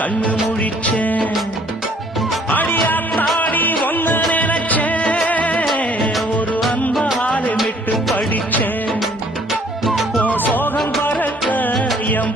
கண்ணு முழிச்சேன் அடியாத்தாடி ஒன்னு நினைச்சேன் ஒரு அன்பாலே விட்டு படிச்சேன் ஓ சோகம் பறக்க என்